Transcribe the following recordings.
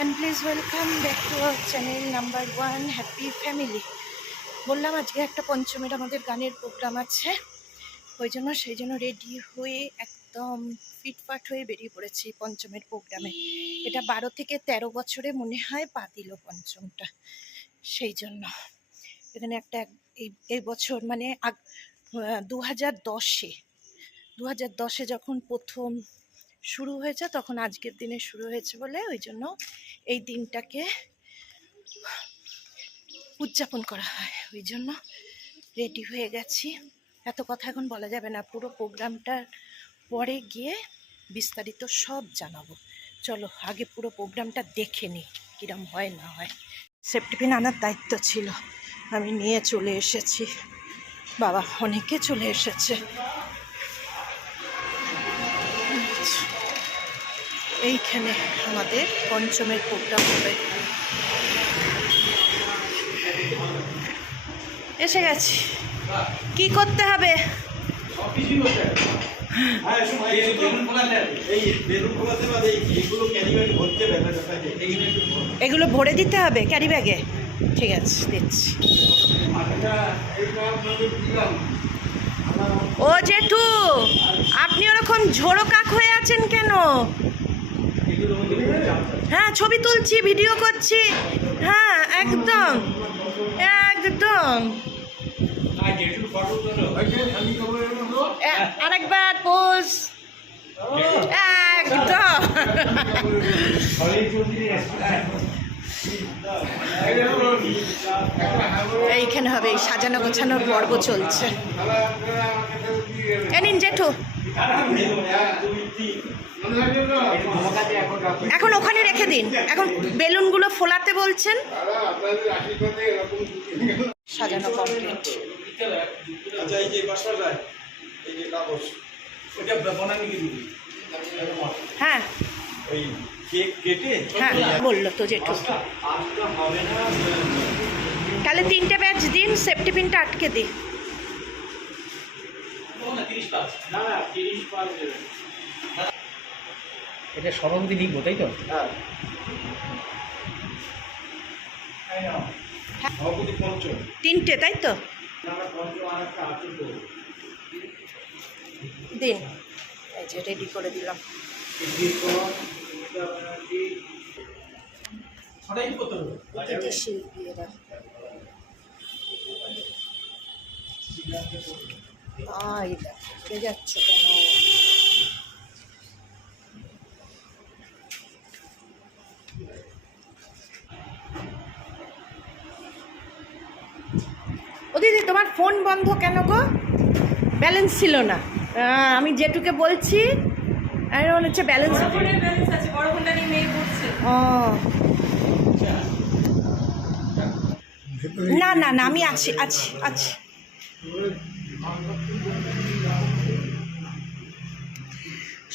and please welcome back to our channel number 1 happy family। বললাম আজকে একটা পঞ্চমের আমাদের গানের প্রোগ্রাম আছে, সেই জন্য রেডি হয়ে একদম ফিটফাট হয়ে বেরিয়ে পড়েছি পঞ্চমের প্রোগ্রামে। এটা 12 থেকে 13 বছরে মনে হয় পা দিল পঞ্চমটা। সেই জন্য এখানে একটা এই বছর মানে 2010-এ যখন প্রথম শুরু হয়েছে তখন আজকের দিনে শুরু হয়েছে বলে ওই জন্য এই দিনটাকে উদযাপন করা হয়, ওই জন্য রেডি হয়ে গেছি। এত কথা এখন বলা যাবে না, পুরো প্রোগ্রামটার পরে গিয়ে বিস্তারিত সব জানাবো। চলো আগে পুরো প্রোগ্রামটা দেখে নিই কিরম হয় না হয়। সেফটি পিন আনার দায়িত্ব ছিল, আমি নিয়ে চলে এসেছি। বাবা অনেকে চলে এসেছে। এইখানে আমাদের পঞ্চমের প্রোগ্রাম হবে। এসে গেছি, কি করতে হবে? এগুলো ভরে দিতে হবে ক্যারি ব্যাগে। ঠিক আছে দিচ্ছি। ও জেঠু, আপনি ওরকম ঝোড়ো কাক হয়ে আছেন কেন? হ্যাঁ ছবি তুলছি, ভিডিও করছি। হ্যাঁ একদম একদম। আরেকবার পোজ, একদম। এইখানে হবে, এই সাজানো গোছানোর পর্ব চলছে। এ নিন জেঠু, এখন ওখানে রেখে দিন, এখন বেলুনগুলো ফোলাতে বলছেন। সাজানো কমপ্লিট। হ্যাঁ হ্যাঁ বললো তো জেঠু। তাহলে 3টে ব্যাচ দিন, সেফটি পিনটা আটকে দিই। এটা সভাপতি লিখবো তাই তো? তিনটে তাই তো দিন। এই যে রেডি করে দিলাম। শিল্পী এরা যাচ্ছে কেন? ও দিদি তোমার ফোন বন্ধ কেন গো? ব্যালেন্স ছিল না। আমি যেটুকে বলছি আর মনে হচ্ছে ব্যালেন্স আছে। ও না না না, আমি আছি আছি আছি।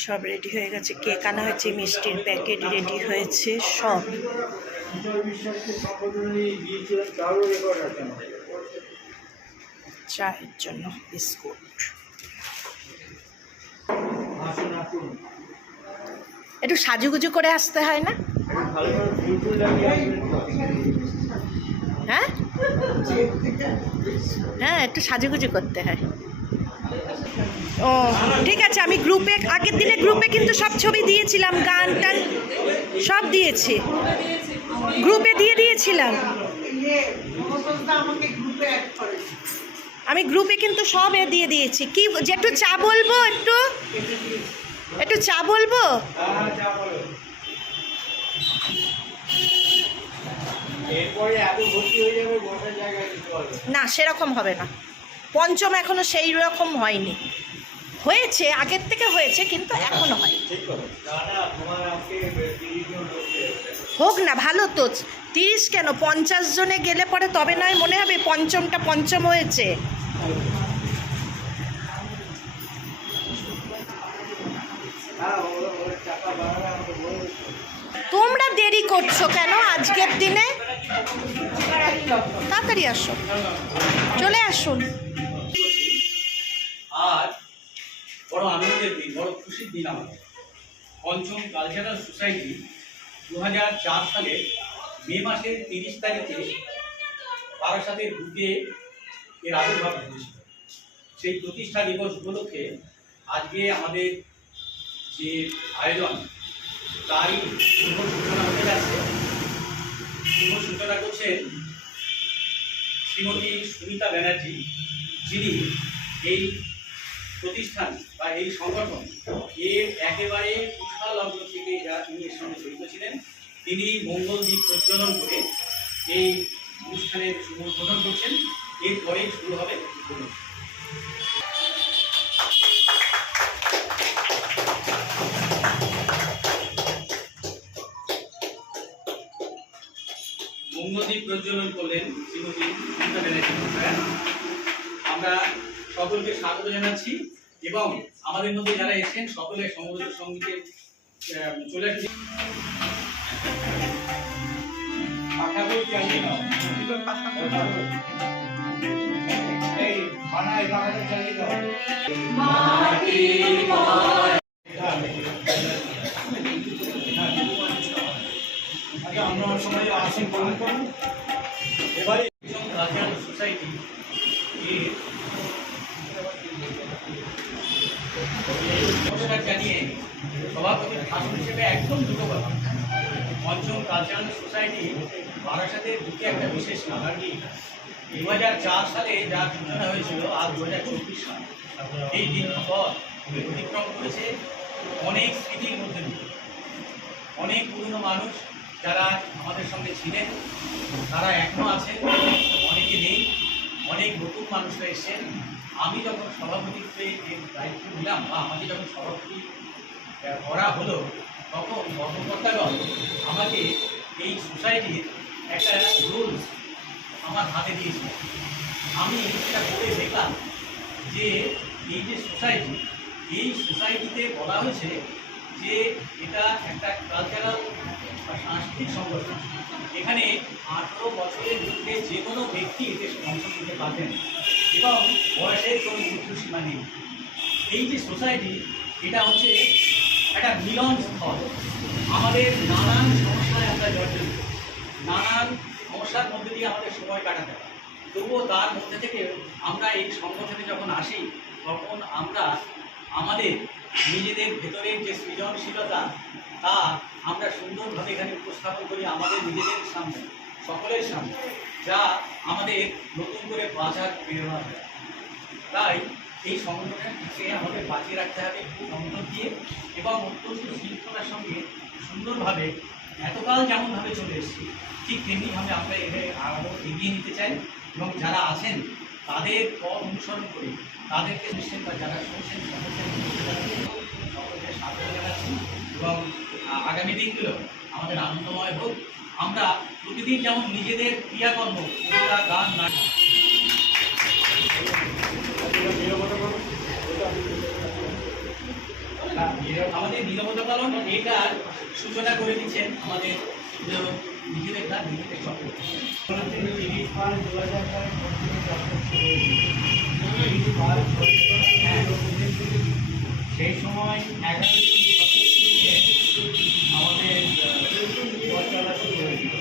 সব রেডি হয়ে গেছে, কেক আনা হয়েছে, মিষ্টির প্যাকেট রেডি হয়েছে সব। চায়ের জন্য বিস্কুট। একটু সাজুগুজু করে আসতে হয় না? হ্যাঁ হ্যাঁ একটু সাজুগুজু করতে হয়। ও ঠিক আছে, আমি গ্রুপে আগের দিনে গ্রুপে কিন্তু সব ছবি দিয়েছিলাম, গান টান সব দিয়েছি, গ্রুপে দিয়ে দিয়েছিলাম। আমি গ্রুপে কিন্তু সব দিয়ে দিয়েছি। কি যে একটু চা বলবো, একটু একটু চা বলবো। না সেরকম হবে না, পঞ্চম এখনো সেই রকম হয়নি, হয়েছে আগের থেকে হয়েছে কিন্তু এখনো হয়। হোক না, ভালো তো। 30 কেন, 50 জনে গেলে পরে তবে নয় মনে হবে পঞ্চমটা পঞ্চম হয়েছে। তোমরা দেরি করছো কেন আজকের দিনে? তাড়াতাড়ি আসো, চলে আসুন। আজ বড় আনন্দের দিন, বড় খুশির দিন আমাদের। পঞ্চম কালচারাল সোসাইটি 2004 সালের মে মাসের 30 তারিখে বারাসাতের বুকে এর আবির্ভাব ঘটেছিল। সেই প্রতিষ্ঠা দিবস উপলক্ষে আজকে আমাদের যে আয়োজন তারই শুভ সূচনা হতে যাচ্ছে। শুভ সূচনা করছেন শ্রীমতী সুমিতা ব্যানার্জি, যিনি এই প্রতিষ্ঠান বা এই সংগঠন এর একেবারে কুশালগ্ন থেকে যা তিনি এর সঙ্গে জড়িত ছিলেন, তিনি মঙ্গল দ্বীপ প্রজ্বলন করে এই অনুষ্ঠানের শুভ উদ্বোধন করছেন। এরপরেই শুরু হবে উদ্বোধন। মঙ্গলদ্বীপ প্রজ্বলন করলেন শ্রীমতী সুমিতা ব্যানার্জি মহাশয়া। আমরা সকলকে স্বাগত জানাচ্ছি এবং আমাদের মধ্যে যারা এসেছেন সকলের সমবেত সঙ্গীতে চলে আসছে। পাঠাবো চালিয়ে নাও, এই বানায় বানাতে চালিয়ে দাও। আমরা সময় আসেন গ্রহণ করুন। এবারে কালচারাল সোসাইটি নমস্কার জানিয়ে সভাপতির ভাষণ হিসেবে একদম দুটো কথা। পঞ্চম কালচারাল সোসাইটি বারাসাতের বুকে একটা বিশেষ নাম। 2004 সালে যার সূচনা হয়েছিল, আজ 2024 সাল। এই দিন পর অতিক্রম করেছে অনেক স্মৃতির মধ্যে দিয়ে। অনেক পুরনো মানুষ যারা আমাদের সঙ্গে ছিলেন তারা এখনও আছেন, অনেকে নেই, অনেক নতুন মানুষরা এসেছেন। আমি যখন সভাপতিত্বে এর দায়িত্ব নিলাম বা আমাকে যখন সভাপতি করা হলো, তখন কর্মকর্তাগণ আমাকে এই সোসাইটির একটা রুলস আমার হাতে দিয়েছিল। আমি সেটা পড়ে দেখলাম যে এই যে সোসাইটি, এই সোসাইটিতে বলা হয়েছে যে এটা একটা কালচারাল বা সাংস্কৃতিক সংগঠন। এখানে 18 বছরের মধ্যে যে কোনো ব্যক্তি এতে অংশ নিতে পারবেন এবং বয়সের কোনো মৃত্যুসীমা নেই। এই যে সোসাইটি, এটা হচ্ছে একটা মিলন স্থল। আমাদের নানান সমস্যায় আমরা জর্জরিত, নানান সমস্যার মধ্যে দিয়ে আমাদের সময় কাটাতে হয়। তবুও তার মধ্যে থেকে আমরা এই সংগঠনে যখন আসি, তখন আমরা আমাদের নিজেদের ভেতরের যে সৃজনশীলতা তা আমরা সুন্দরভাবে এখানে উপস্থাপন করি আমাদের নিজেদের সামনে, সকলের সামনে, যা আমাদের নতুন করে বাঁচার প্রেরণা দেয়। তাই এই সংগঠনকে আমাদের বাঁচিয়ে রাখতে হবে খুব মনোযোগ দিয়ে এবং অত্যন্ত শৃঙ্খলার সঙ্গে সুন্দরভাবে এতকাল যেমনভাবে চলে এসেছি ঠিক তেমনিভাবে আমরা এখানে আরও এগিয়ে নিতে চাই এবং যারা আছেন তাদের পথ অনুসরণ করে তাদেরকে নিশ্চয় বা যারা শুনছেন সকলকে স্বাগত জানাচ্ছি এবং আগামী দিনগুলো আমাদের আনন্দময় হোক। আমরা প্রতিদিন যেমন নিজেদের ক্রিয়াকর্ম, কবিতা, গান, নাটক আমাদের নিরাপত্তা পালন এটার সূচনা করে দিচ্ছেন আমাদের নিজেদের গান নিজেদের চক্র। সেই সময় 11 আমাদের চলা শুরু হয়েছিল।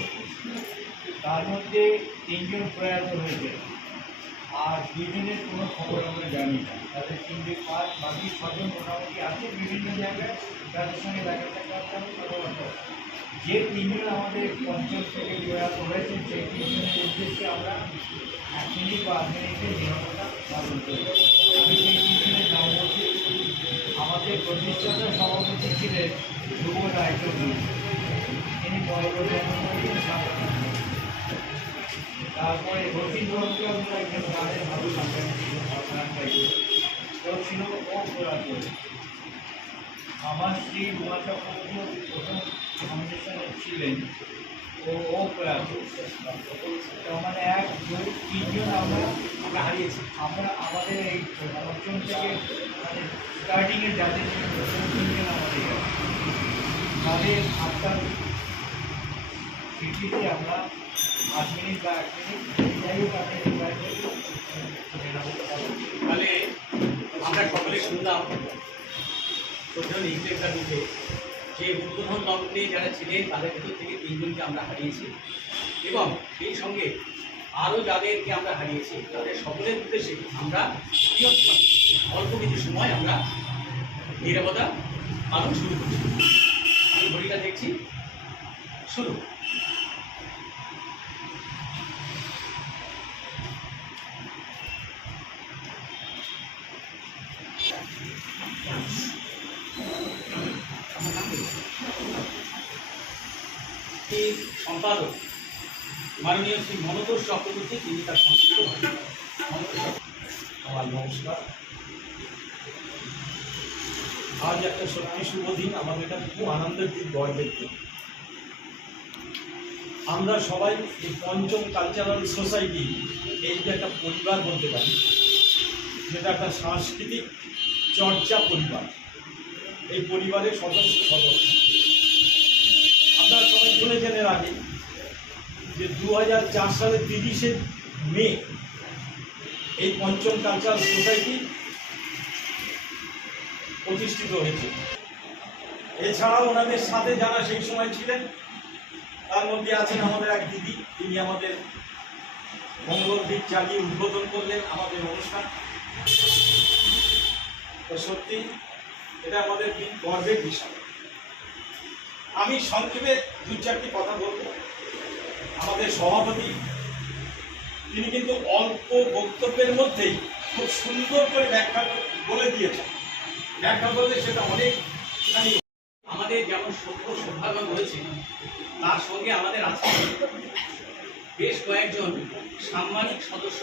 তার মধ্যে 3 জন প্রয়াত হয়েছে আর 2 জনের কোনো খবর আমরা জানি না। তাদের 3 পাঁচ বাকি 6 জন মোটামুটি আছে বিভিন্ন জায়গায়, তাদের সঙ্গে দেখা সাক্ষাৎ কথাবার্তা। যে 3 জন আমাদের পঞ্চম থেকে প্রয়াত হয়েছে, সেই 3 জনের উদ্দেশ্যে আমরা 1 মিনিট বা 8 মিনিটের নিরাপত্তা পালন করি। আমি সেই 3 জনের নাম বলছি। আমাদের প্রতিষ্ঠাতা সভাপতি ছিলেন ধ্রুব রায়চৌধুরী, তিনি 15 জানুয়ারি। তারপরে রবীন্দ্রকে আমরা একজন গানের ভালো কেউ ছিল ও প্রয়াত। আমার স্ত্রী রুমা চক্রবর্তী প্রথম ফাউন্ডেশনে ছিলেন, ও প্রয়াত। মানে 1, 2, 3 জন আমরা হারিয়েছি। আমরা আমাদের এই পঞ্চম থেকে মানে স্টার্টিংয়ে যাদের 3 জন আমাদের তাদের আত্মার স্মৃতিতে আমরা 8 মিনিট বা 1 মিনিট যাই হোক তাহলে আমরা সকলে শুনলাম শ্রদ্ধেয় নির্দেশিকা দিতে যে উদ্বোধন দম্পতি যারা ছিলেন তাদের ভেতর থেকে 3 জনকে আমরা হারিয়েছি এবং সেই সঙ্গে আরও যাদেরকে আমরা হারিয়েছি তাদের সকলের উদ্দেশ্যে আমরা অল্প কিছু সময় আমরা নীরবতা পালন শুরু করছি। আমি ঘড়িটা দেখছি, শুরু। সম্পাদক মাননীয় শ্রী মনোতোষ চক্রবর্তী, তিনি তার সংক্ষিপ্ত আমার নমস্কার। আজ একটা সত্যি শুভ দিন, আমাদের কাছে খুব আনন্দের দিন, গর্বের দিন। আমরা সবাই এই পঞ্চম কালচারাল সোসাইটি এই যে একটা পরিবার বলতে পারি, যেটা একটা সাংস্কৃতিক চর্চা পরিবার। এই পরিবারের সদস্য আমরা সবাই শুনেছেন এর আগে যে 2004 সালের 30শে মে এই পঞ্চম কালচারাল সোসাইটি প্রতিষ্ঠিত হয়েছে। এছাড়াও ওনাদের সাথে যারা সেই সময় ছিলেন তার মধ্যে আছেন আমাদের এক দিদি, তিনি আমাদের মঙ্গল দ্বীপ চালিয়ে উদ্বোধন করলেন আমাদের অনুষ্ঠান। তো সত্যি এটা আমাদের গর্বের বিষয়। আমি সংক্ষেপে 2-4টি কথা বলবো। আমাদের সভাপতি তিনি কিন্তু অল্প বক্তব্যের মধ্যেই খুব সুন্দর করে ব্যাখ্যা বলে দিয়েছেন। ব্যাখ্যা বলতে সেটা অনেক আমাদের যেমন সৌভাগ্য রয়েছে, তার সঙ্গে আমাদের আছে বেশ কয়েকজন সাম্মানিক সদস্য।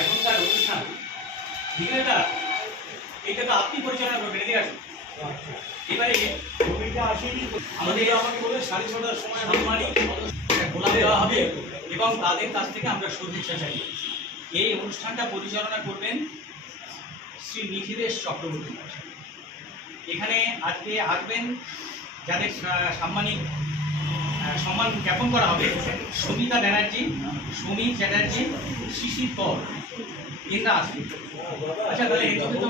এখনকার অনুষ্ঠান বিক্রেতা এটা তো আপনি পরিচালনা করবেন, এদিকে আসুন। এবারে আমাদের আমাকে বলে 6:30টার সময় সাম্মানিক গোলাপ দেওয়া হবে এবং তাদের কাছ থেকে আমরা শুভেচ্ছা চাই। এই অনুষ্ঠানটা পরিচালনা করবেন শ্রী নিখিলেশ চক্রবর্তী। এখানে আজকে আসবেন যাদের সাম্মানিক সম্মান জ্ঞাপন করা হবে: সুমিতা ব্যানার্জি, সমীর চ্যাটার্জি, শিশির কর, এরা আসবে। আচ্ছা, তাহলে এখানে তো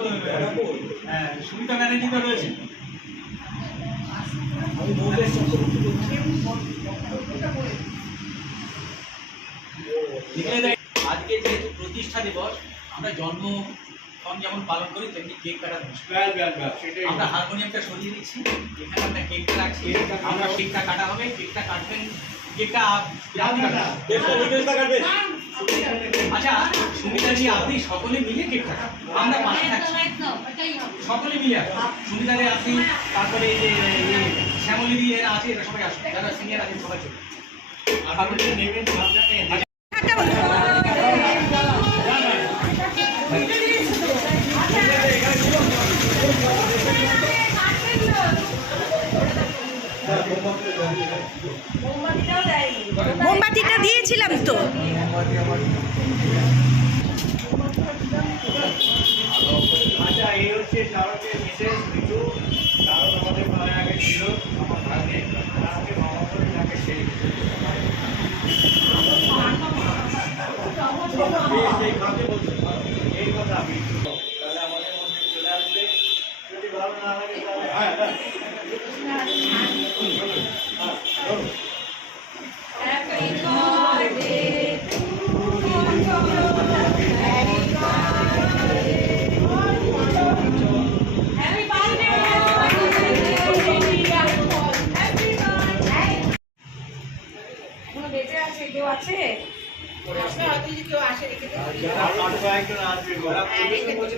সুমিতা ব্যানার্জি তো রয়েছে। আজকে যেহেতু প্রতিষ্ঠা দিবস, আমরা জন্মক্ষণ যেমন পালন করি তেমনি কেক কাটা আমরা হারমোনিয়ামটা সরিয়ে দিচ্ছি, এখানে আমরা কেকটা রাখছি, আমরা কেকটা কাটা হবে। কেকটা কাটবেন, কেকটা আচ্ছা সুমিতাজি আপনি সকলে মিলে কেক কাটান, আমরা পাশে থাকছি সকলে মিলে। সুমিতারে আপনি, তারপরে এই যে শ্যামলিদি এরা আছে, এরা সবাই আসবে, যারা সিনিয়র আছেন সবাই চলে আপনি নেবেন। মোমবাতিটা দিয়েছিলাম তো। আচ্ছা, এই হচ্ছে তারকের বিশেষ ঋতু। কারণ আমাদের ঘরে আগে ছিল আমার ভাগ্নে, তাকে মামা করে তাকে সেই এই কথা আমি তাহলে আমাদের মধ্যে চলে আসলে, যদি ভালো না লাগে তাহলে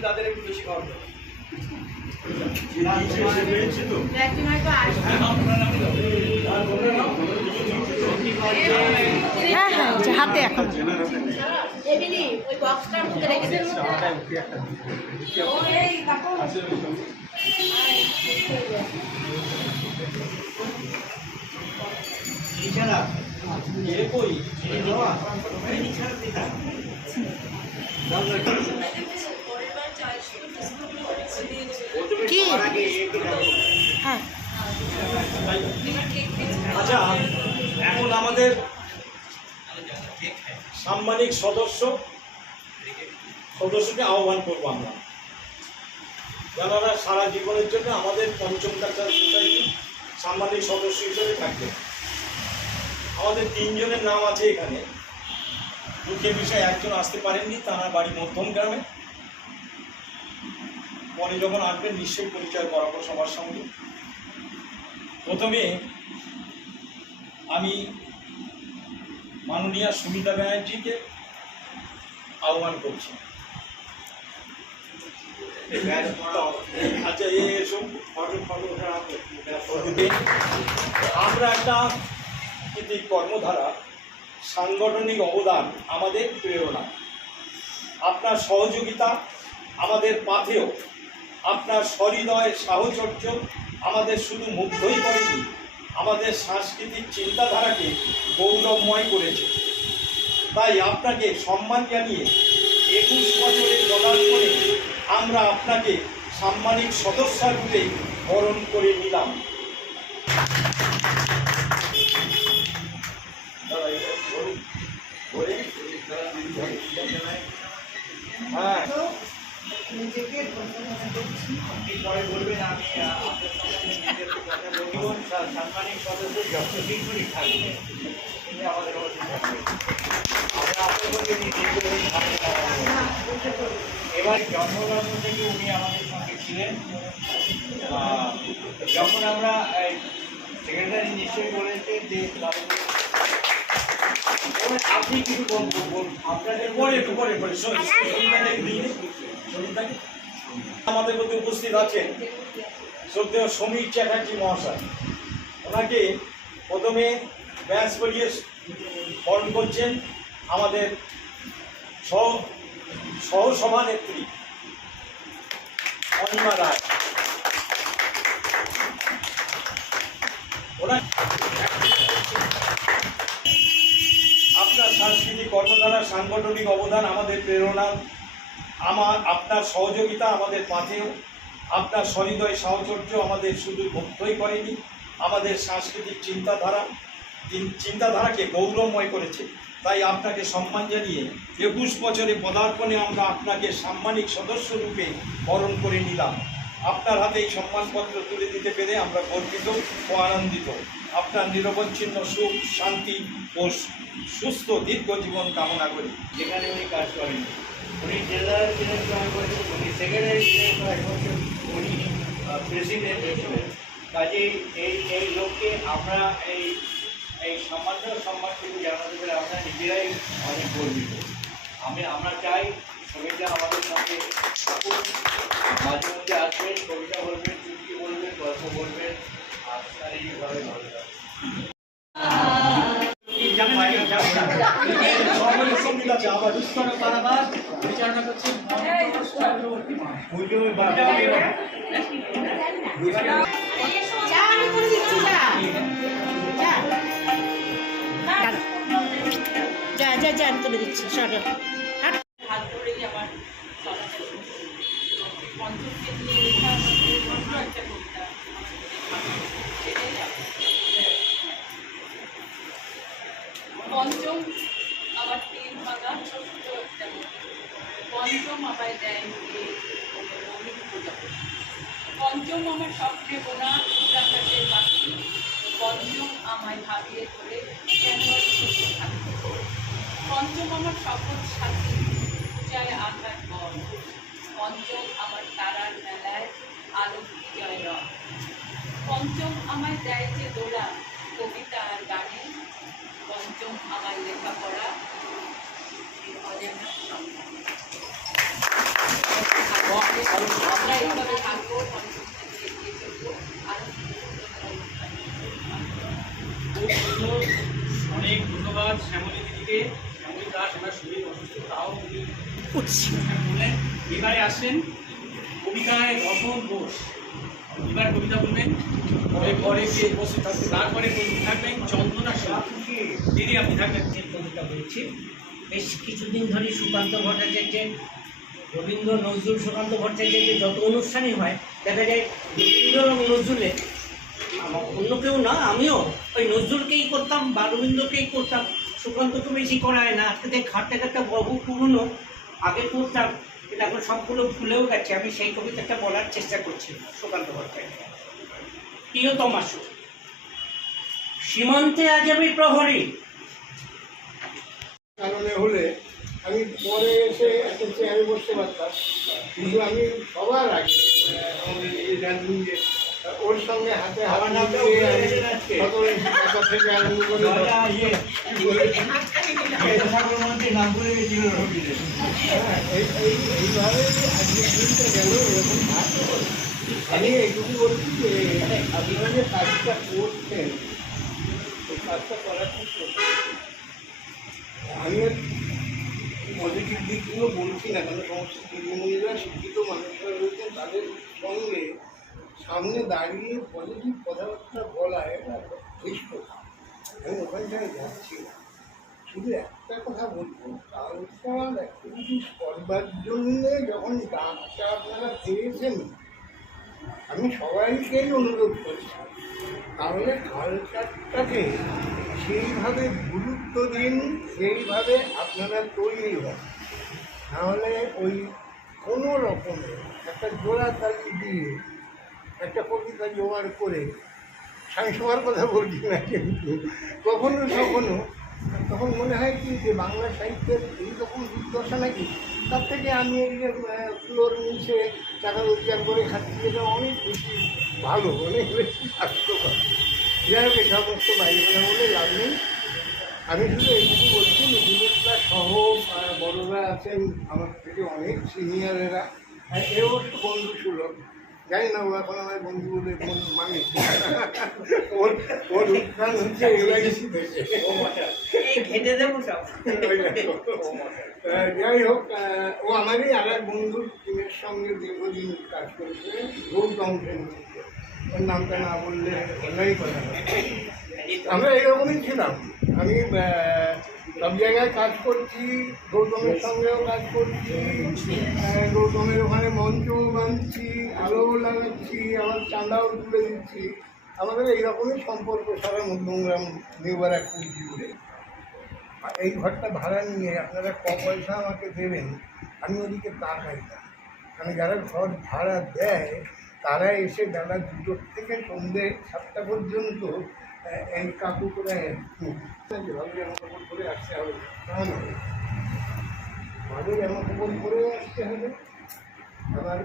তাদের একটু বেশি খাওয়া হ্যাঁ হ্যাঁ, হাতে এখন কি? হ্যাঁ, আচ্ছা, এখন আমাদের সাম্মানিক সদস্যকে আহ্বান করবো আমরা। যারা সারা জীবনের জন্য আমাদের পঞ্চম কালচারাল সোসাইটির সাম্মানিক সদস্য হিসেবে থাকবেন। আমাদের 3 জনের নাম আছে এখানে। দুঃখের বিষয়ে একজন আসতে পারেননি, তার বাড়ি মধ্যম গ্রামে। পরে যখন আসবেন নিশ্চয়ই পরিচয় করাবো সবার সঙ্গে। প্রথমে আমি মাননীয়া সুমিতা ব্যানার্জিকে আহ্বান করছি। আচ্ছা, এসব আমরা একটা কর্মধারা, সাংগঠনিক অবদান আমাদের প্রেরণা। আপনার সহযোগিতা আমাদের পাথেয়, আপনার সহৃদয় সাহচর্য আমাদের শুধু মুগ্ধই করেনি, আমাদের সাংস্কৃতিক চিন্তাধারাকে গৌরবময় করেছে। তাই আপনাকে সম্মান জানিয়ে 21 বছরের পদার্পণে আমরা আপনাকে সাম্মানিক সদস্য রূপে বরণ করে নিলাম। হ্যাঁ, নিজেকে ধন্যবাদ করছি। আপনি পরে বলবেন আমি আপনার সঙ্গে নিজের কথা বলব। সাম্মানিক সদস্য যতদিন করে থাকবে সেটা আমাদের অধিকার থাকবে। আমরা আপনার সঙ্গে এবার জন্মলগ্ন থেকে উনি আমাদের সঙ্গে ছিলেন। যখন আমরা সেক্রেটারি নিশ্চয়ই বলেছে যে আপনি কিছু বলুন আপনাদের আমাদের মধ্যে উপস্থিত আছেন শ্রদ্ধেয় সমীর চ্যাটার্জি মহাশয়। ওনাকে প্রথমে ব্যাস করিয়ে বরণ করছেন আমাদের সহসভানেত্রী অনিমা রায়। ওরা আপনার সাংস্কৃতিক কর্মধারা, সাংগঠনিক অবদান আমাদের প্রেরণা। আপনার সহযোগিতা আমাদের পাথেয়, আপনার সহৃদয় সাহচর্য আমাদের শুধু মুগ্ধই করেনি, আমাদের সাংস্কৃতিক চিন্তাধারাকে গৌরবময় করেছে। তাই আপনাকে সম্মান জানিয়ে 21 বছরে পদার্পণে আমরা আপনাকে সাম্মানিক সদস্য রূপে বরণ করে নিলাম। আপনার হাতে এই সম্মানপত্র তুলে দিতে পেরে আমরা গর্বিত ও আনন্দিত। আপনার নিরবচ্ছিন্ন সুখ, শান্তি ও সুস্থ দীর্ঘ জীবন কামনা করি। যেখানে উনি কাজ করেন, উনি জেলার ছিলেন 6 বছর, উনি সেক্রেটারি ছিলেন 6 বছর, উনি প্রেসিডেন্ট ছিলেন। কাজেই এই লোককে আমরা এই সম্মানটুকু জানাতে পেরে আমরা নিজেরাই অনেক গর্বিত। আমরা চাই সবাইটা আমাদের সঙ্গে থাকুন, মাঝে মধ্যে আসবেন, কবিতা বলবেন, চুটকি বলবেন, গল্প বলবেন, আর শারীরিকভাবে ভালো থাকবেন। পরিচালনা করছেন চক্রবর্তী মা। যা আমি তুলে দিচ্ছি। হাত ধরেই আমার সমাজের পঞ্চমকে নিয়ে লেখা ছোট্ট একটা কবিতা সেটাই পঞ্চম আমার তিন ভাঙা ছোট্ট একটা পঞ্চম আমায় দেয় পঞ্চম আমার স্বপ্নে বোনা আকাশের পাখি পঞ্চম আমায় ভাবিয়ে ধরে যেন থাকবে পঞ্চম আমার শপথ সাথী পূজায় আকার বল পঞ্চম আমার তারার মেলায় আলো বিজয় রং পঞ্চম আমায় দেয় যে দোলা কবিতা আর গানে পঞ্চম আমার লেখাপড়া অজানা সন্ধান আমরা এইভাবে থাকবো পঞ্চম থেকে এগিয়ে চলবো আরো অনেক ধন্যবাদ শ্যামলী দিদিকে। শ্যামলী দাস আমার শরীর অসুস্থ, তাও উনি বললেন। এবারে আসছেন কবিতায় রতন ঘোষ। এবার কবিতা বলবেন, পরে যে উপস্থিত থাকবেন, তারপরে থাকবেন চন্দনা সাহা। দিদি আপনি থাকবেন। কবিতা বলেছি বেশ কিছুদিন ধরে সুকান্ত ভট্টাচার্যের, রবীন্দ্র নজরুল সুকান্ত ভট্টাচার্যের যত অনুষ্ঠানই হয় দেখা যায় রবীন্দ্র এবং নজরুলের অন্য কেউ না, আমিও ওই নজরুলকেই করতাম বা রবীন্দ্রকেই করতাম। সুকান্ত তো বেশি করা হয় না, আজকে খাটতে খাটতে বহু পুরনো আগে করতাম। কিন্তু এখন সবগুলো ভুলেও গেছে। আমি সেই কবিতাটা বলার চেষ্টা করছি। সুকান্ত ভট্টাচার্য, প্রিয়তমা সুর। সীমান্তে আজ আমি প্রহরী, কারণে হলে আমি পরে এসে একটা চেয়ারে বসতে পারতাম, কিন্তু আমি সবার আগে আমাদের এই রাজনীতি ওর সঙ্গে হাতে হাত মিলিয়ে আমি সকল টাকা থেকে আরম্ভ করে এইভাবে আজকে দিনটা গেল এরকম ভাগ। আমি এইটুকু বলছি যে আপনারা যে কাজটা করছেন এই কাজটা করার ক্ষেত্রে আমি পজিটিভ দিকগুলো বলছি না, কারণ সমস্ত তৃণমূলীরা শিক্ষিত মানুষরা রয়েছেন, তাদের সঙ্গে সামনে দাঁড়িয়ে পজিটিভ কথাবার্তা বলা এটা বেশ কথা। আমি ওখানটায় যাচ্ছি না, শুধু একটা কথা বলবো, কালকার অ্যাক্টিভিটিস করবার জন্যে যখন ডাকটা আপনারা পেয়েছেন, আমি সবাইকেই অনুরোধ করছি তাহলে কালচারটাকে সেইভাবে গুরুত্ব দিন, সেইভাবে আপনারা তৈরি হন। নাহলে ওই কোনো রকমের একটা জোড়া তালি দিয়ে একটা কবিতা জোগাড় করে, আমি সবার কথা বলছি না, কিন্তু কখনো কখনো তখন মনে হয় কি যে বাংলা সাহিত্যের এইরকম দুর্দশা নাকি, তার থেকে আমি এই যে ফ্লোর নিচে টাকা রোজগার করে খাচ্ছি, এটা অনেক বেশি ভালো, অনেক বেশি স্বাস্থ্যকর। যাই হোক, এই সমস্ত বাইরে বলে লাভ নেই। আমি শুধু এইটুকু বলছি, মিডিলেটরা সহ বড়রা আছেন আমার থেকে অনেক সিনিয়রেরা, এ অবশ্য বন্ধু সুলভ, জানি না ও এখন আমার বন্ধু বলে মানে ওর উত্থান হচ্ছে এলআইসি থেকে। ঘেটে দেবো সব। যাই হোক, ও আমারই আর এক বন্ধুর টিমের সঙ্গে দীর্ঘদিন কাজ করেছে, গৌতম সেন, ওর নামটা না বললে অন্যায় কথা। আমরা এইরকমই ছিলাম, আমি সব জায়গায় কাজ করছি, গৌতমের সঙ্গেও কাজ করছি, গৌতমের ওখানে মঞ্চও বাঁধছি, আলোও লাগাচ্ছি, আবার চাঁদাও তুলে দিচ্ছি। আমাদের এইরকমই সম্পর্ক সারা মধ্যমগ্রাম নিউ ব্যারাকপুর জুড়ে। এই ঘরটা ভাড়া নিয়ে আপনারা ক পয়সা আমাকে দেবেন, আমি ওদিকে তাকাই না, কারণ যারা ঘর ভাড়া দেয় তারা এসে বেলা 2টোর থেকে সন্ধ্যে 7টা পর্যন্ত এই কাকু করে যেভাবে জামাকাপড় পরে আসতে হবে, ভাবে জামাকাপড় পরে আসতে হবে। আবার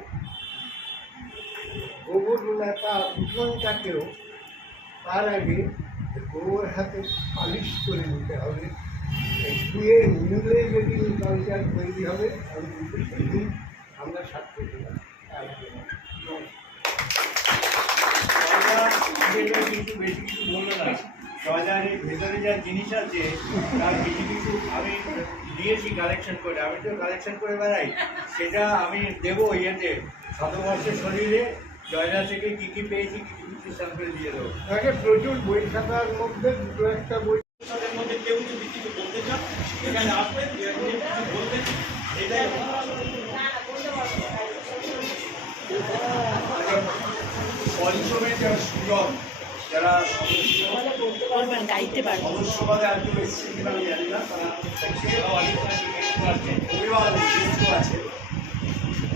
গোবর লেখা উঠোনটাকেও তার আগে গোবর হাতে পালিশ করে নিতে হবে, ধুয়ে মিলে যদি কালচার তৈরি হবে, আমি কিন্তু সেদিন আমরা সাথে দিলাম। কিন্তু বেশি কিছু বললো না, বাজারের ভেতরে যা জিনিস আছে তার কিছু কিছু আমি দিয়েছি কালেকশন করে, আমি তো কালেকশন করে বেড়াই, সেটা আমি দেবো ইয়েতে শতবর্ষের শরীরে জয়লা থেকে কী কী পেয়েছি কিছু কিছু স্যাম্পেল দিয়ে দেবো। তাকে প্রচুর বই খাতার মধ্যে দুটো একটা বই, তাদের মধ্যে কেউ যদি কিছু বলতে চান এখানে আসবেন, কিছু বলবেন, এটাই পঞ্চমের যারা সুজন, যারা গাইতে পারবো সদস্যপদে আজকে এসেছে কিনা আমি জানি না, তারা অভিভাবক আছে,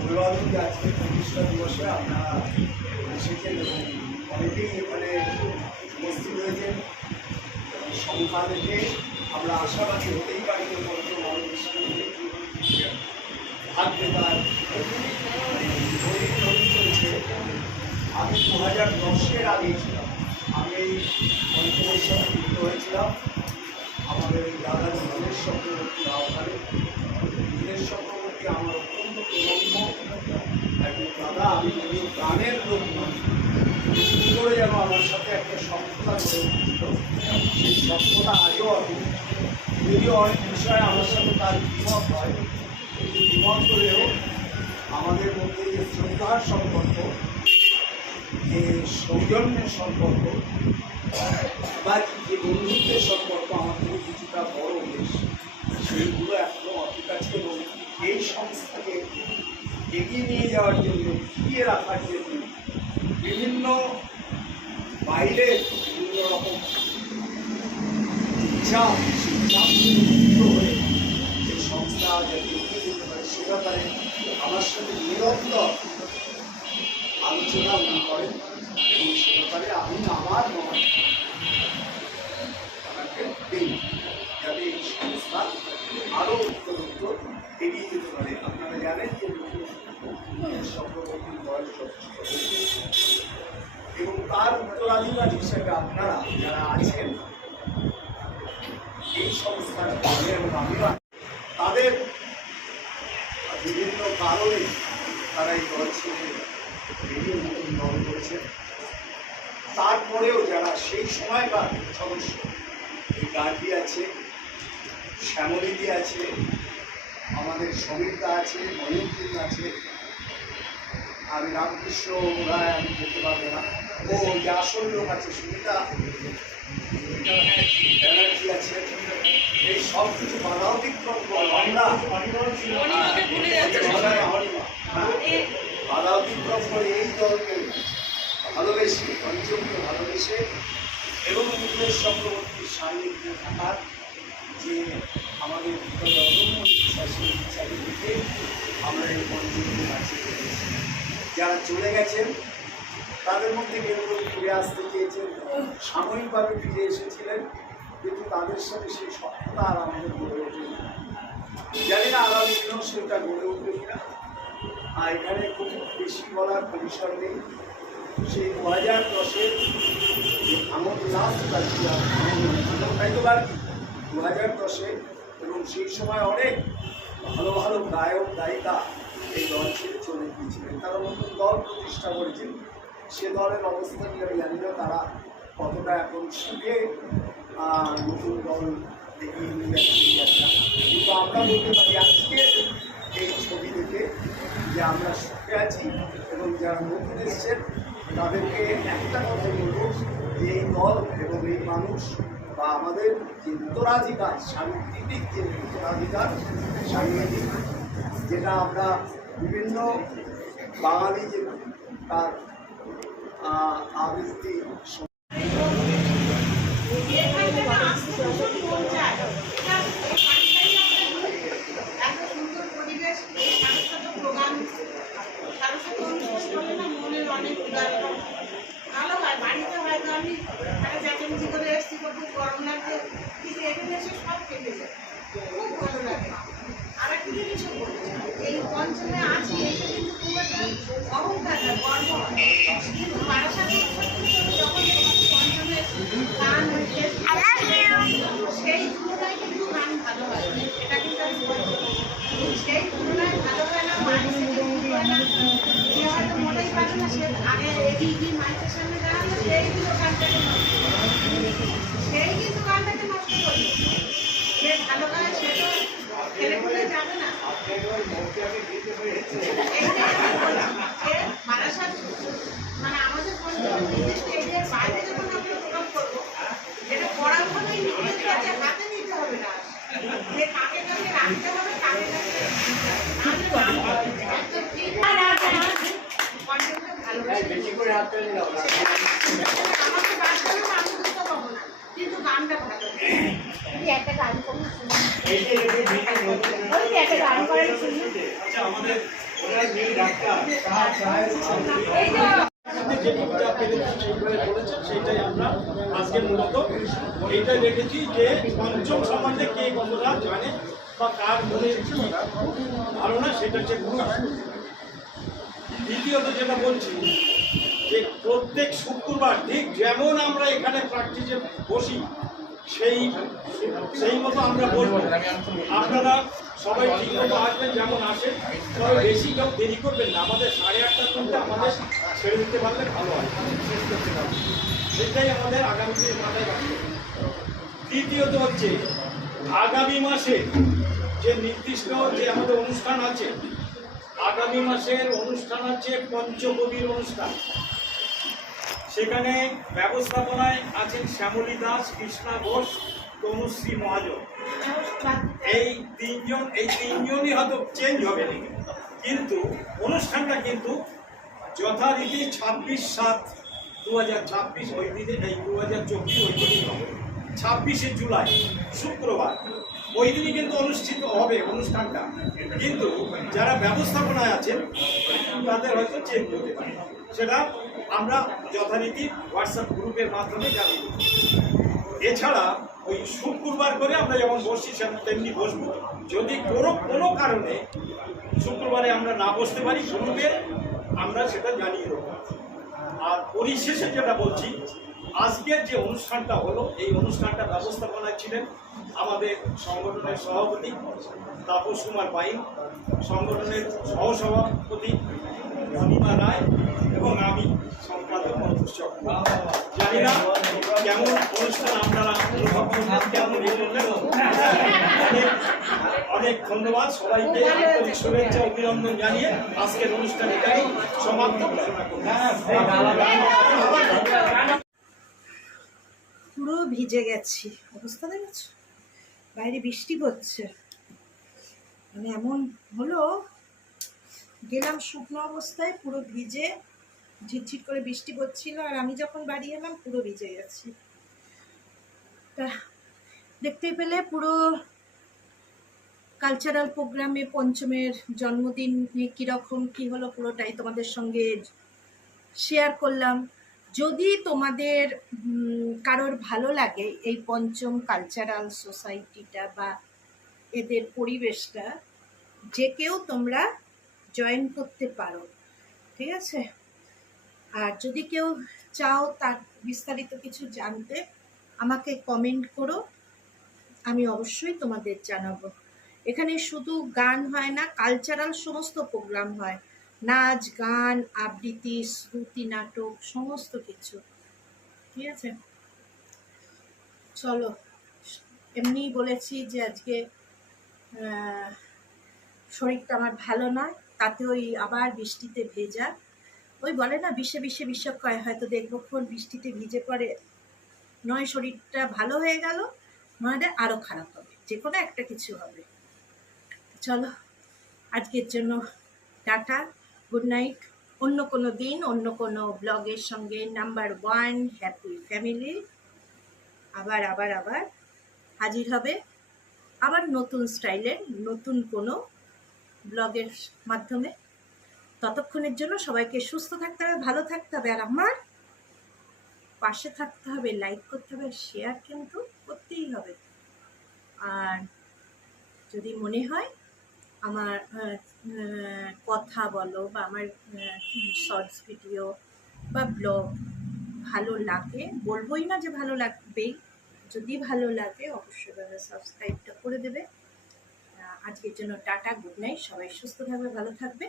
অভিভাবকদের আজকে প্রতিষ্ঠা দিবসে আপনারা এসেছেন এবং অনেকেই এখানে উপস্থিত হয়েছেন। সংখ্যা দেখে আমরা আশাবাদী হতেই পারি যে পঞ্চম অনুষ্ঠানে ভাগ দেবার চলছে। আমি 2010-এর আগে ছিলাম, আমি এই পঞ্চমের সাথে যুক্ত হয়েছিলাম আমাদের দাদা দীনেশ চক্রবর্তীর আহ্বানে। দীনেশ চক্রবর্তী আমার অত্যন্ত প্রণম্য একজন দাদা, আমি যদি গানের লোক নয়, কী করে যেন আমার সাথে একটা সক্ষতা গড়ে উঠছিল, সেই সক্ষতা আজও আছে। যদিও অনেক বিষয়ে আমার সাথে তার দ্বিমত হয়, কিন্তু দ্বিমত হলেও আমাদের মধ্যে যে শ্রদ্ধার সম্পর্ক, যে সৌজন্যের সম্পর্ক বা যে বন্ধুত্বের সম্পর্ক আমার থেকে কিছুটা বড় বেশ, সেইগুলো এখনো অধিক আছে এবং এই সংস্থাকে এগিয়ে নিয়ে যাওয়ার জন্য, টিকিয়ে রাখার জন্য বিভিন্ন বাইরের বিভিন্ন রকম চাপ, সেই চাপ মুক্ত হয়ে যে সংস্থা যাতে এগিয়ে যেতে পারে সে ব্যাপারে আমার সাথে নিরন্তর আলোচনা উনি করেন এবং সে ব্যাপারে আমি আমার মত তাকে দিই, যাতে এই সংস্থা আরও উত্তরোত্তর এগিয়ে যেতে পারে। আপনারা জানেন যে চক্রবর্তীর বয়স যথেষ্ট হয়েছে এবং তার উত্তরাধিকার হিসেবে আপনারা যারা আছেন এই সংস্থার এবং আমিও তাদের বিভিন্ন কারণে তারা এই দল ছেড়ে বেরিয়ে নতুন দল করেছে। তারপরেও যারা সেই সময়কার সদস্য, এই গার্গী আছে, শ্যামলিদি আছে, আমাদের সমীরদা আছে, ময়ূরদিন আছে, আমি রামকৃষ্ণ রায় আমি বলতে পারবো না, ও যে আসল লোক আছে সুমিতা ব্যানার্জি আছে, এই সব কিছু বাধা অতিক্রম করে আমরা বাধা অতিক্রম করে এই দলকে ভালোবেসে, পঞ্চমকে ভালোবেসে এবং মুকেশ চক্রবর্তীর সান্নিধ্যে থাকার যে আমাদের ভিতরে অদম্য ইচ্ছা, সেই ইচ্ছাকে দেখে আমরা এই পঞ্চমকে কাছে পেয়েছি। যারা চলে গেছেন তাদের মধ্যে কেউ কেউ ফিরে আসতে চেয়েছেন, সাময়িকভাবে ফিরে এসেছিলেন, কিন্তু তাদের সাথে সেই সত্যতা আর আমাদের গড়ে ওঠেনি। জানি না আগামী দিনেও সেটা গড়ে উঠবে কিনা। আর এখানে খুব বেশি বলার পরিসর নেই। সেই 2010-এর আমার লাস্ট তাই তো আর কি 2010-এ, এবং সেই সময় অনেক ভালো ভালো গায়ক গায়িকা এই দল ছেড়ে চলে গিয়েছিলেন, তারা নতুন দল প্রতিষ্ঠা করেছেন। সে দলের অবস্থা কি আমি জানি না, তারা কতটা এখন সুখে নতুন দল এগিয়ে নিয়ে যাচ্ছে। কিন্তু আমরা বলতে পারি আজকের এই ছবি দেখে যে আমরা সুখে আছি এবং যারা নতুন এসছেন তাদেরকে একটা কথা বলবো যে এই দল এবং এই মানুষ বা আমাদের যে উত্তরাধিকার, সাংস্কৃতিক যে উত্তরাধিকার, সাংস্কৃতিক যেটা আমরা বিভিন্ন বাঙালি যে তার আবৃত্তি ভালো হয়। বাড়িতে হয়তো আমি চ্যাটার্জি করে এসছি, খুব গরম লাগছে, কিন্তু এখানে এসে সব কেটে যায়, খুব ভালো লাগে। আর একটা জিনিসও বলছি, এই পঞ্চমে আছি এসে কিন্তু খুব একটা অহংকার হয়, গর্ব হয়। কিন্তু বারাসাতে যখন পঞ্চমে গান হচ্ছে সেই তুলনায় কিন্তু গান ভালো হয়, এটা কিন্তু আমি বলছি। সেই তুলনায় ভালো হয় না, হয়তো মনেই পারে না, সে আগে এগিয়ে মাইকের সামনে দাঁড়ালে সেইগুলো গানটাকে নষ্ট করে, সেই কিন্তু গানটাকে নষ্ট করবে। সে ভালো গায়, সে তো খেলে খুলে যাবে না। বারাসাত মানে আমাদের নির্দিষ্ট এরিয়ার বাইরে যখন আমরা প্রোগ্রাম করবো, যেটা পড়াশোনাই নিজের কাছে হাতে নিতে হবে না, যে কাকে কাকে রাখতে হবে, কাকে কাকে বেশি করে হাত পেলে দাও আমাকে বাদ করো, আমি বুঝতে পারবো না, কিন্তু গানটা ভালো। একটা গান করুন, একটা গান করেন শুনি। আচ্ছা, আমাদের সেইটাই আমরা আজকে মূলত এইটাই দেখেছি যে পঞ্চম সম্বন্ধে কে কতটা জানে বা কার মনে কি ধারণা, সেটা হচ্ছে দ্বিতীয়ত যেটা বলছি যে প্রত্যেক শুক্রবার ঠিক যেমন আমরা এখানে প্র্যাকটিসে বসি সেই মতো আমরা বলবো। আপনারা সবাই ঠিক মতো আসবেন, যেমন আসেন, তবে বেশি কেউ দেরি করবেন না। আমাদের 8:30টার মধ্যে আমাদের ছেড়ে দিতে পারলে ভালো হয়, শেষ করতে পারবে, সেটাই আমাদের আগামী দিনে মাথায় রাখতে হবে। তৃতীয়ত হচ্ছে আগামী মাসে যে নির্দিষ্ট যে আমাদের অনুষ্ঠান আছে, আগামী মাসের অনুষ্ঠান আছে পঞ্চকবির অনুষ্ঠান। সেখানে ব্যবস্থাপনায় আছেন শ্যামলী দাস, কৃষ্ণা ঘোষ, তনুশ্রী মহাজন। এই তিনজনই হয়তো চেঞ্জ হবে, কিন্তু অনুষ্ঠানটা কিন্তু যথারীতি 26/7/2026 ওই দিনে, এই 2024 ওই দিনই হবে, 26শে জুলাই শুক্রবার ওই দিনই কিন্তু অনুষ্ঠিত হবে অনুষ্ঠানটা, কিন্তু যারা ব্যবস্থাপনায় আছেন তাদের হয়তো চেঞ্জ হতে পারে, সেটা আমরা যথারীতি হোয়াটসঅ্যাপ গ্রুপের মাধ্যমে জানিয়ে দেব। এছাড়া ওই শুক্রবার করে আমরা যেমন বসছি তেমনি বসবো। যদি কোনো কারণে শুক্রবারে আমরা না বসতে পারি গ্রুপে, আমরা সেটা জানিয়ে দেবো। আর পরিশেষে যেটা বলছি, আজকের যে অনুষ্ঠানটা হলো, এই অনুষ্ঠানটা ব্যবস্থাপনায় ছিলেন আমাদের সংগঠনের সভাপতি তাপস কুমার পাইন, সংগঠনের সহসভাপতি অনিমা রায় এবং আমি সম্পাদক মনোজ চক্র। জানি না কেমন অনুষ্ঠান আপনারা অনুভব করলেন, কেমন ইয়ে করলেন। অনেক ধন্যবাদ সবাইকে, আন্তরিক শুভেচ্ছা অভিনন্দন জানিয়ে আজকের অনুষ্ঠান এটাই সমাপ্ত ঘোষণা করলাম। পুরো ভিজে গেছি, অবস্থা দেখেছো, বাইরে বৃষ্টি পড়ছে, মানে এমন হলো, গেলাম শুকনো অবস্থায় পুরো ভিজে, ঝিরঝির করে বৃষ্টি পড়ছিল, আর আমি যখন বাড়ি এলাম পুরো ভিজে গেছি। তা দেখতে পেলে পুরো কালচারাল প্রোগ্রামে পঞ্চমের জন্মদিন কীরকম কী হলো পুরোটাই তোমাদের সঙ্গে শেয়ার করলাম। যদি তোমাদের কারোর ভালো লাগে এই পঞ্চম কালচারাল সোসাইটিটা বা এদের পরিবেশটা, যে কেউ তোমরা জয়েন করতে পারো, ঠিক আছে? আর যদি কেউ চাও তার বিস্তারিত কিছু জানতে, আমাকে কমেন্ট করো, আমি অবশ্যই তোমাদের জানাবো। এখানে শুধু গান হয় না, কালচারাল সমস্ত প্রোগ্রাম হয়, নাচ গান আবৃত্তি শ্রুতি নাটক সমস্ত কিছু, ঠিক আছে? চলো, এমনিই বলেছি যে আজকে শরীরটা আমার ভালো নয়, তাতে ওই আবার বৃষ্টিতে ভেজা, ওই বলে না বিষে বিষে বিষক্ষয়, হয়তো দেখবো বৃষ্টিতে ভিজে পড়ে, নয় শরীরটা ভালো হয়ে গেল, নয়টা আরও খারাপ হবে, যে কোনো একটা কিছু হবে। চলো, আজকের জন্য টাটা, গুড নাইট। অন্য কোনো দিন অন্য কোনো ব্লগের সঙ্গে নাম্বার 1 হ্যাপি ফ্যামিলি আবার আবার আবার হাজির হবে, আবার নতুন স্টাইলের নতুন কোনো ব্লগের মাধ্যমে। ততক্ষণের জন্য সবাইকে সুস্থ থাকতে হবে, ভালো থাকতে হবে, আর আমার পাশে থাকতে হবে, লাইক করতে হবে, শেয়ার কিন্তু করতেই হবে। আর যদি মনে হয় আমার কথা বলো বা আমার শর্টস ভিডিও বা ব্লগ ভালো লাগে, বলবোই না যে ভালো লাগবেই, যদি ভালো লাগে অবশ্যই সাবস্ক্রাইবটা করে দেবে। আজকের জন্য টাটা, গুড নাইট, সবাই সুস্থ থাকবে, ভালো থাকবে।